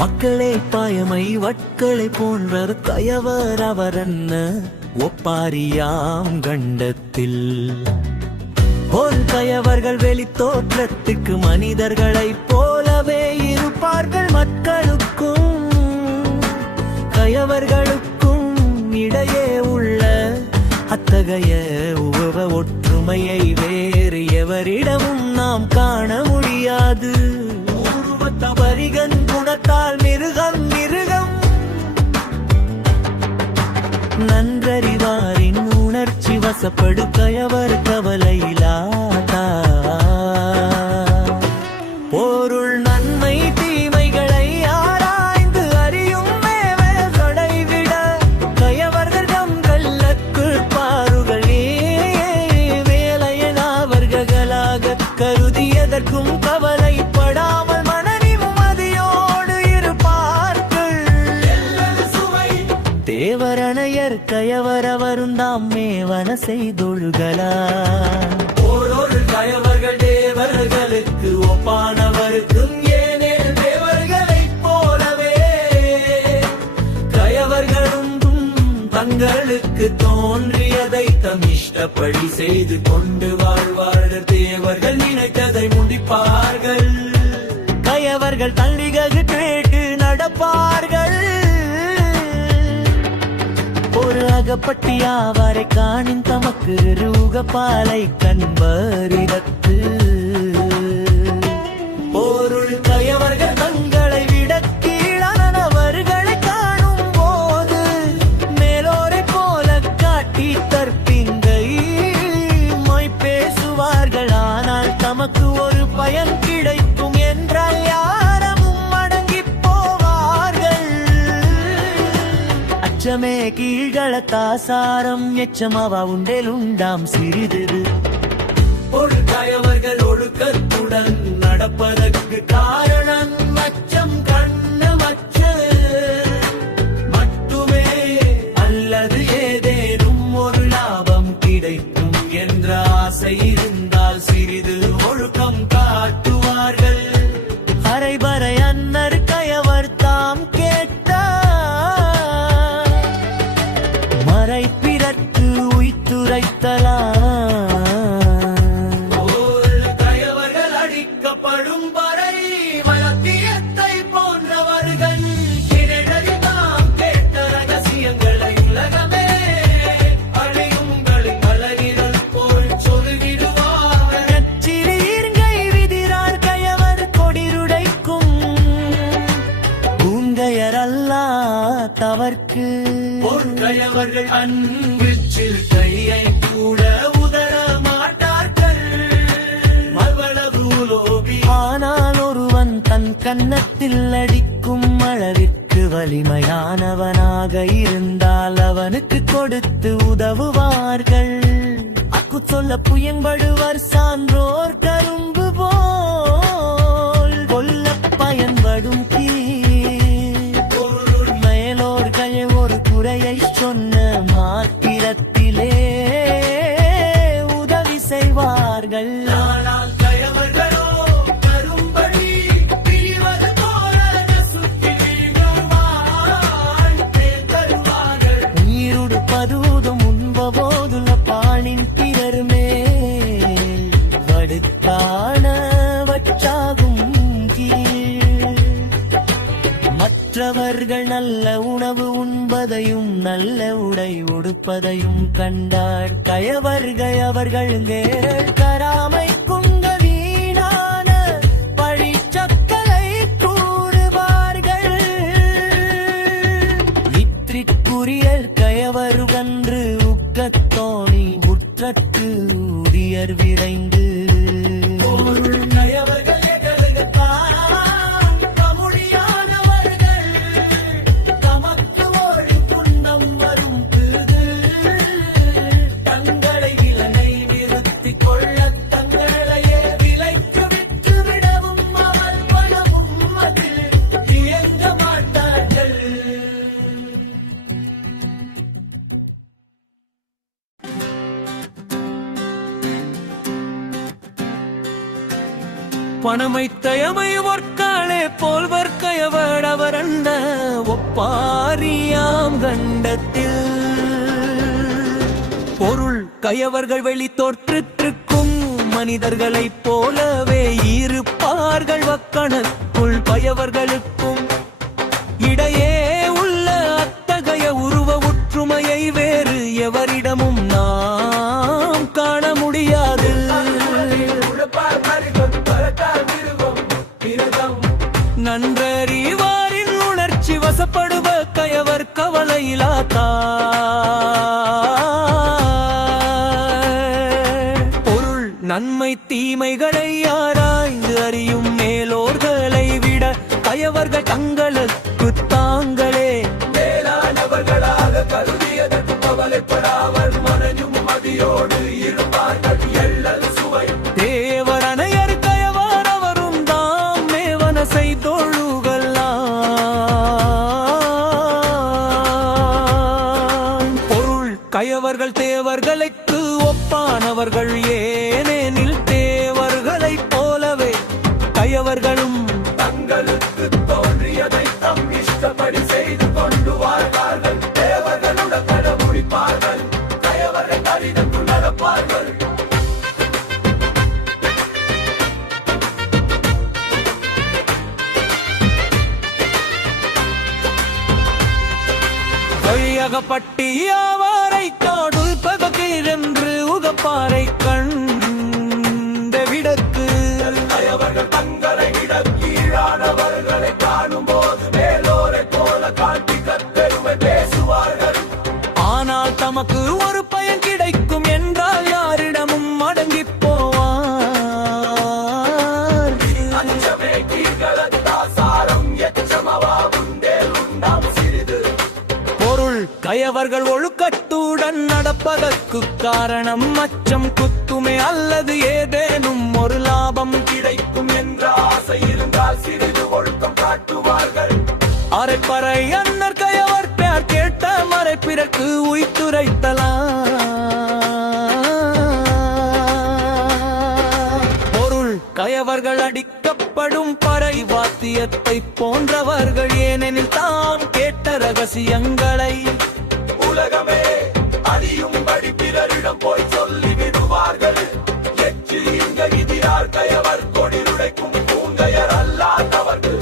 மக்களே பாயமை வட்களை போன்றது கயவர் அவரன்ன ஒப்பாரியாம் கண்டத்தில் போல் கயவர்கள் வெளி தோற்றத்துக்கு மனிதர்களைப் போலவே இருப்பார்கள். மக்களுக்கும் கயவர்களுக்கும் இடையே உள்ள அத்தகைய ஒற்றுமையை வேறு எவரிடமும் நாம் காண முடியாது. தவறிகன் குணத்தால் மிருகம் நன்றறிவாரின் உணர்ச்சி வசப்படு கயவர் கவலையிலாதா. பொருள் நன்மை தீமைகளை ஆராய்ந்து அறியும் மேவர்களை விட கயவர்கள் கல்லக்குள் பாருகளே வேலையன் அவர்களாக கருதியதற்கும் கவலைப்படாமல் தேவரணையர் கயவரவருந்தாம் மேவன செய்தொழுகலா. ஓரொரு கயவர்கள் தேவர்களுக்கு ஒப்பானவருக்கும் ஏனே தேவர்களைப் போலவே கயவர்களும் தங்களுக்கு தோன்றியதை தம் இஷ்டப்படி செய்து கொண்டு வாழ்வார்கள். தேவர்கள் நினைத்ததை முடிப்பார்கள். கயவர்கள் தள்ளிகள் கேட்டு நடப்பார்கள். ஒரு அகப்பட்டியாவரை காணின் தமக்கு ரூகப்பாலை கண்பரிடத்து பொருள் கயவர்கள் தங்களை விட கீழானவர்களை காணும் போது மேலோரை போல காட்டி தற்பிங்கை மொய் பேசுவார்கள். ஆனால் தமக்கு ஒரு பயன் கிடைக்கும் என்றால் அச்சமே கீழ்களத்தாசாரம் எச்சமாவா உண்டேலுண்டாம் சிறிது. ஒரு கயவர்கள் ஒழுக்கத்துடன் நடப்பதற்கு காரணம் அச்சம் கண்ணமச்ச மட்டுமே அல்லது ஏதேனும் ஒரு லாபம் கிடைக்கும் என்ற ஆசை இருந்தால் சிறிது ஒழுக்கம் காட்டுவார்கள். அரைபறை அன்னர் கயவர் தாம் கேட்ட பிறர்க்கு உய்த்துரைத்தலா. கயவர்கள் அடிக்கப்படும் வரை வளத்தியத்தை போன்றவர்கள் தாம் கேட்ட ரகசியங்களை உலகமே அழியுங்களின் மலரிடல் போல் சொல்லிடுவார். நச்சிறீர்கை விதிரார் கயவர் கொடிருடைக்கும் பூங்கையரல்லா தவர்க்கு கயவர்கள் அன்பில் கையை கூட உதர மாட்டார்கள். அவ்வளவு லோபி ஆனால் ஒருவன் தன் கன்னத்தில் அடிக்கும் அளவிற்கு வலிமையானவனாக இருந்தால் அவனுக்கு கொடுத்து உதவுவார்கள். அக்கு சொல்ல புயம்படுவர் சான்றோர் கரும்பு போல் கொல்ல பயன்படும் குறையை சொன்ன மாத்திரத்திலே உதவி செய்வார்கள். கயவர்களோ கரும்படி பிரிவது போல சுற்றி நீருடுப்பதூதும் உண்பபோதுள்ள பாணின் பிறருமே வடுக்கான வற்றாகும் மற்றவர்கள் நல்ல உணவு உண்பதையும் நல்ல உடை உடுப்பதையும் கண்டார் கயவர்கள் அவர்கள் நேரல் கராமை குங்க வீணான பழிச்சொற்களை கூறுவார்கள். இத்திற்குரியர் கயவருகன்று உக்கத்தோணி உற்றற்கு உரியர் விரைந்து கயவர்கள் பணமை தயமை ஒர்க்கா நாளே போல்வர் கயவடவர் அண்ட ஒப்பாரியாம் கண்டத்தில் பொருள் கயவர்கள் வெளி தோற்றிருக்கும் மனிதர்களைப் போலவே இருப்பார்கள் வக்கணக்குள் பயவர்களுக்கும் இடையே உள்ள அத்தகைய உருவ ஒற்றுமையை வேறு எவரிடமும் நாம் காண முடியாது. நன்றறிவாரின் உணர்ச்சி வசப்படுவ கயவர் கவலையிலாத்தா பொருள் நன்மை தீமைகளை ஆராய்ந்து அறியும் மேலோர்களை விட கயவர்கள் தங்களுக்கு தாங்களே மேலானவர்களாக கருதியதற்கு கவலைப்படாமல் மனதும் மதியோடு இருப்பார்கள் எள்ளல் சுவை தேவரணையர் கயவர் அவரும் தாம் மேவன செய்தொழுகலாம் பொருள் கயவர்கள் தேவர்களுக்கு ஒப்பானவர்கள் ஏனெனில் தேவர்களைப் போலவே கயவர்களும் தங்களுக்கு தோன்றியதை தம் இஷ்டப்படி செய்து கொண்டு வாழ்வார்கள். தேவர்களுடன் கடைபிடிப்பார்கள், கயவரை கடிதம் நடப்பார்கள். கையகப்பட்டியாவாரை காடுல் பகீரென்று உகப்பாரை கண்ட விடக்கு கயவர்கள் தங்களை விட கீழானவர்களை காணும் போது மேலோரை போல காட்டி கத்தெருமை பேசுவார்கள். ஆனால் தமக்கு ஒரு பயன் கிடைக்கும் என்றால் யாரிடமும் அடங்கி போவார். அஞ்சமே கீழ்கலத்தாசாரம் எச்சமவா உண்டேல் உண்டாம் சிறிது பொருள் கயவர்கள் ஒழுக்கத்துடன் நடப்பதற்கு காரணம் அச்சம் குத்துமே அல்லது ஏதேனும் ஒரு லாபம் கிடைக்கும் என்ற ஆசை இருந்தால் சிறிது ஒழுக்கம் காட்டுவார்கள். அரைப்பறை அன்னர் கயவர் பேர் கேட்ட மறை பிறகு உய்த்துரைத்தலாம் பொருள் கயவர்கள் அடிக்கப்படும் பறை வாத்தியத்தை போன்றவர்கள் ஏனெனில் தாம் கேட்ட ரகசியங்களை உலகமே அறியும்படி பிறரிடம் போய் சொல்லி விடுவார்கள். எச்சில் இங்க விதியார் கயவர் கொடிருடைக்கும் பூங்கையர் அல்லாதவர்கள்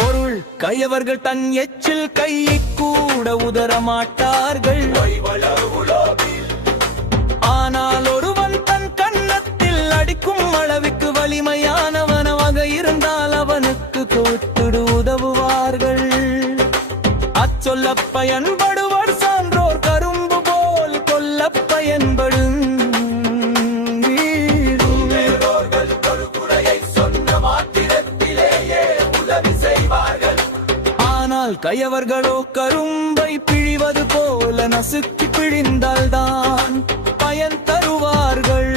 பொருள் கயவர்கள் தன் எச்சில் கையை கூட உதரமாட்டார்கள். ஆனால் ஒருவன் தன் கன்னத்தில் அடிக்கும் அளவுக்கு வலிமையானவனவாக இருந்தால் அவனுக்கு கூட்டுடு உதவுவார்கள். அச்சொல்ல பயன்படுவர் சான்றோர் கரும்பு போல் கொல்ல பயன்படும் சொன்ன மாத்திரத்திலேயே உதவி செய்வார்கள். ஆனால் கயவர்களோ கரும்பை பிழிவது போல நசுக்கி பிழிந்தால்தான் பயன் தருவார்கள்.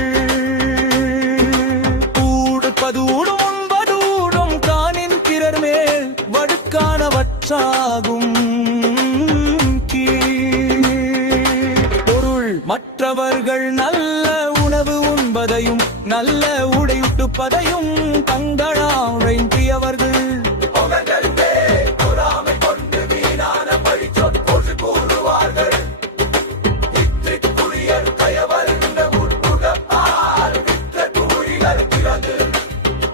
கூடுப்பதூடும் உண்பதூடும் காணின் பிறர் மேல் வடுக்கானவற்றாகும் பொருள் மற்றவர்கள் நல்ல உணவு உண்பதையும் நல்ல உடையுட்டுப்பதையும் தங்களாவர்கள்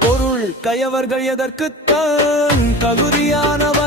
பொருள் கயவர்கள் எதற்குத்தான் தகுதியானவர்